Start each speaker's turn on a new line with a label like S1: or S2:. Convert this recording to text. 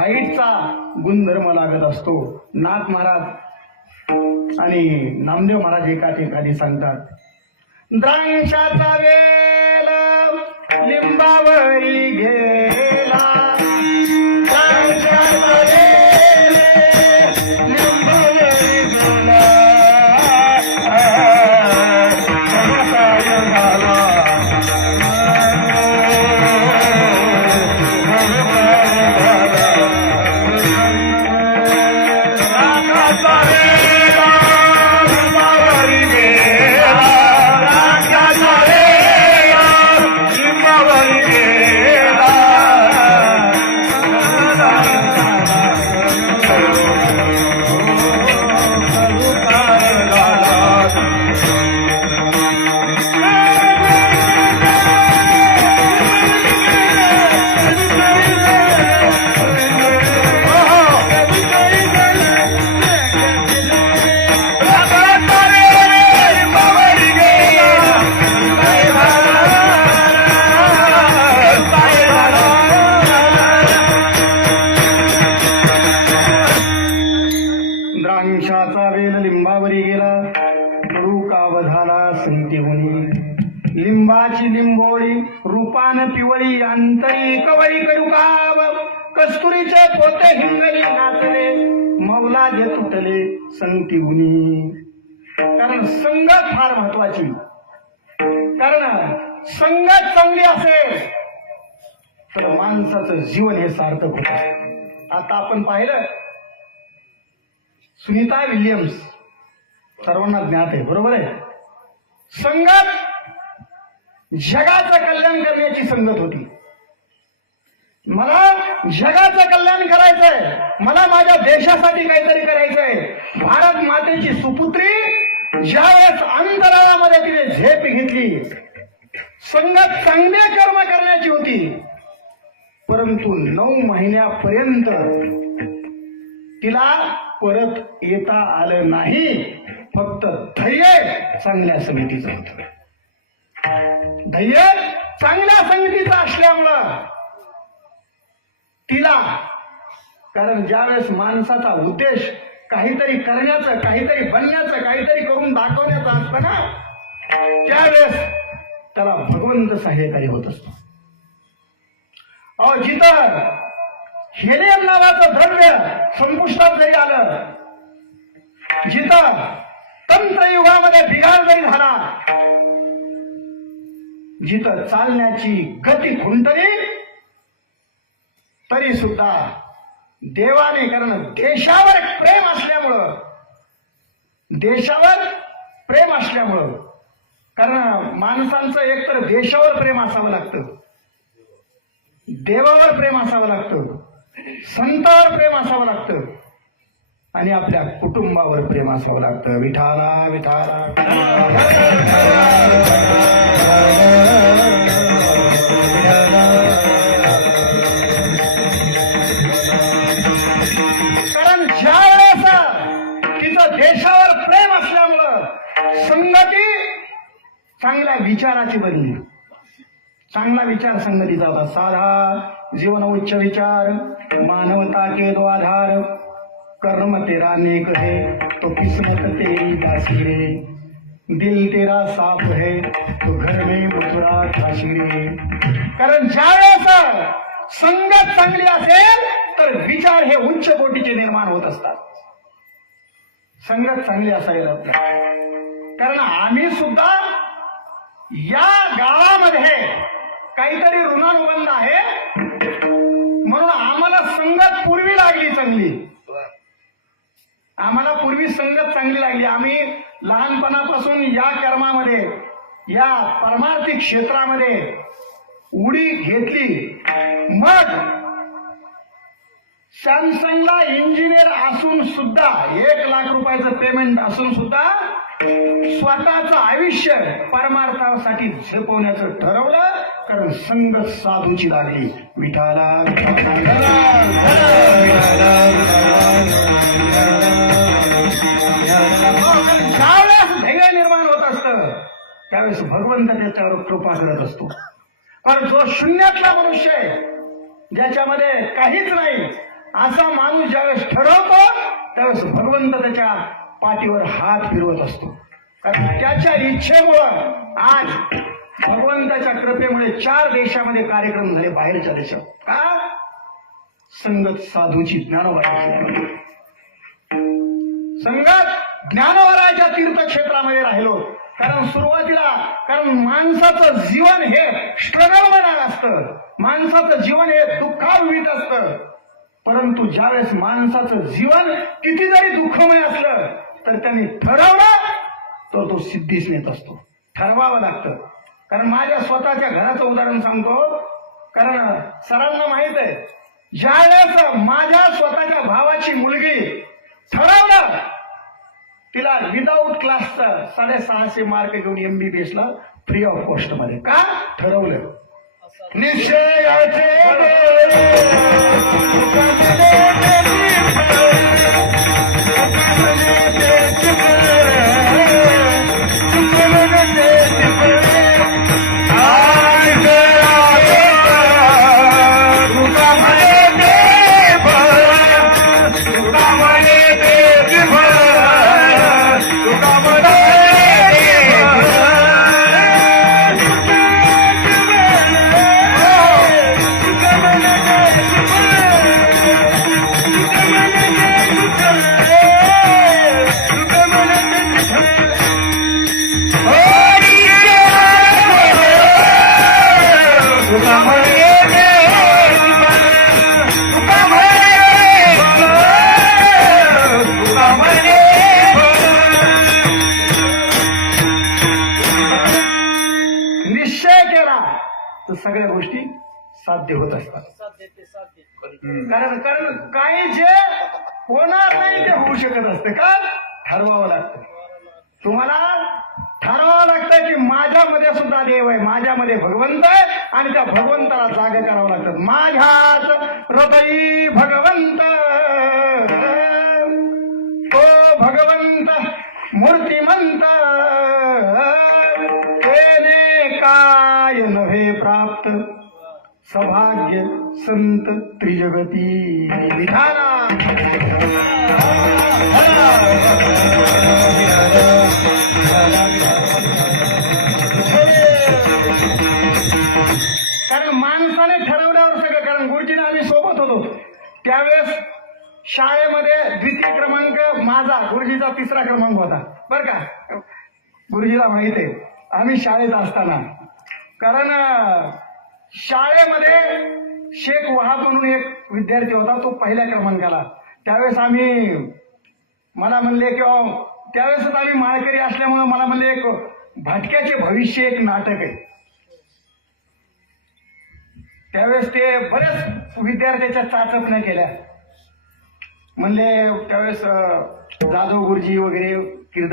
S1: वाईटचा गुणधर्म लागत असतो. नाथ महाराज आणि नामदेव महाराज एका ठिकाणी सांगतात द्राक्षाचा वेल लिंबावरी गेला रुद्रांशाचा वेल लिंबावरी गेला. कावधाला संती होणी. लिंबाची लिंबोळी रूपान पिवळी अंतरी कवळी कडुकाव कस्तुरीचे पोते हिंगरी नाचले. मौला जे तुटले संती हुनी कारण संगत फार महत्वाची. कारण संगत चांगली असेल तर माणसाचं जीवन हे सार्थक होत. आता आपण पाहिलं सुनीता विल्यम्स. सर्वांना ज्ञात आहे बरोबर आहे? संगत जगाचं कल्याण करण्याची संगत होती. मला जगाचं कल्याण करायचंय. मला माझ्या देशासाठी काहीतरी करायचंय. भारत मातेची सुपुत्री ज्यावेळेस अंतराळामध्ये तिने झेप घेतली. संगत चांगले कर्म करण्याची होती. परंतु नऊ महिन्यापर्यंत तिला परत येता आलं नाही फक्त धैर्य चांगल्या समितीचं होतं. धैर्य चांगल्या समितीचं असल्यामुळं तिला कारण ज्यावेळेस माणसाचा उद्देश काहीतरी करण्याचं काहीतरी बनण्याचं काहीतरी करून दाखवण्याचं असतं ना त्यावेळेस त्याला भगवंत सहाय्यकारी होत असतो. अ जिथं हेलियम नावाचं द्रव्य संपुष्टात जरी आलं जिथं तंत्रयुगामध्ये बिघाड जरी झाला जिथं चालण्याची गती खुंटली तरी सुद्धा देवाने कारण देशावर प्रेम असल्यामुळं देशावर प्रेम असल्यामुळं कारण माणसांचं एकतर देशावर प्रेम असावं लागतं देवावर प्रेम असावं लागतं. संतावर प्रेम असावं लागतं. आणि आपल्या कुटुंबावर प्रेम असावं लागतं. विठाला विठाला कारण ज्या वेळेस तिचं देशावर प्रेम असल्यामुळं संगती चांगल्या विचाराची बनली. चांगला विचार संगतीचा होता साधा. जीवन उच्च विचार मानवता के दो आधार. कर्म तेरा नेक है तो किस्मत तेरी दासी रे. दिल तेरा साफ है तो घर में मथुरा काशी रे. कारण ज्यावेळेस संगत चांगली असेल तर विचार हे उच्च कोटीचे निर्माण होत असतात. संगत चांगली असायला कारण आम्ही सुद्धा या गावामध्ये काहीतरी ऋणानुबंध आहे लागली. आम्हाला पूर्वी संगत चांगली लागली. आम्ही लहानपणापासून या कर्मामध्ये या परमार्थिक क्षेत्रामध्ये उडी घेतली. मग सॅमसंगला इंजिनियर असून सुद्धा एक लाख रुपयाचं पेमेंट असून सुद्धा स्वतःचं आयुष्य परमार्थासाठी झेपवण्याचं ठरवलं कारण संघ साधूची लागली. विठाला. ज्यावेळेस ध्येय निर्माण होत असत त्यावेळेस भगवंत त्याच्यावर कृपा करत असतो. पण जो शून्यातला मनुष्य आहे ज्याच्यामध्ये काहीच नाही असा माणूस ज्यावेळेस ठरवतो त्यावेळेस भगवंत त्याच्या पाठीवर हात फिरवत असतो. कारण त्याच्या इच्छेमुळं आज भगवंताच्या कृपेमुळे चार देशामध्ये कार्यक्रम झाले बाहेरच्या देशात. का? संगत साधूची ज्ञानवराची संगत ज्ञानवराच्या तीर्थक्षेत्रामध्ये राहिलो. कारण सुरुवातीला कारण माणसाचं जीवन हे स्ट्रगल बनार असतं. माणसाचं जीवन हे दुःखावित असतं. परंतु ज्यावेळेस माणसाचं जीवन किती जरी दुःखमय असलं तर त्यांनी ठरवलं तर तो सिद्धीस नेत असतो. ठरवावं लागतं. कारण माझ्या स्वतःच्या घराचं उदाहरण सांगतो. कारण सरांना माहीत आहे ज्यावेळेस माझ्या स्वतःच्या भावाची मुलगी ठरवलं तिला विदाऊट क्लासचा साडेसहाशे मार्क घेऊन एमबीबीएस ला फ्री ऑफ कॉस्टमध्ये का? ठरवलं. निश्चयाचे सगळ्या गोष्टी साध्य होत असतात. कारण कारण काही जे होणार नाही ते होऊ शकत असते. का? ठरवावं लागतं. तुम्हाला ठरवावं लागतं की माझ्यामध्ये सुद्धा देव आहे. माझ्यामध्ये भगवंत आहे आणि त्या भगवंताला जाग करावं लागतं. माझ्याच हृदयी भगवंत. तो भगवंत मूर्तिमंत. सौभाग्य संत त्रिजगती. विधाना कारण माणसाने ठरवल्यावर सगळं कारण गुरुजीने आम्ही सोबत होतो. त्यावेळेस शाळेमध्ये द्वितीय क्रमांक माझा गुरुजीचा तिसरा क्रमांक होता. बर का? गुरुजीला माहीत आहे. आम्ही शाळेत असताना. कारण शाळेमध्ये शेख वहाब म्हणून एक विद्यार्थी होता तो पहिल्या क्रमांकाला. त्यावेळेस आम्ही मला म्हणले किंवा त्यावेळेसच आम्ही माळकरी असल्यामुळे मला म्हणले एक भटक्याचे भविष्य एक नाटक आहे. त्यावेळेस ते बरेच विद्यार्थ्याच्या चाचपण्या केल्या. म्हणले त्यावेळेस जाधव गुरुजी वगैरे कीर्तन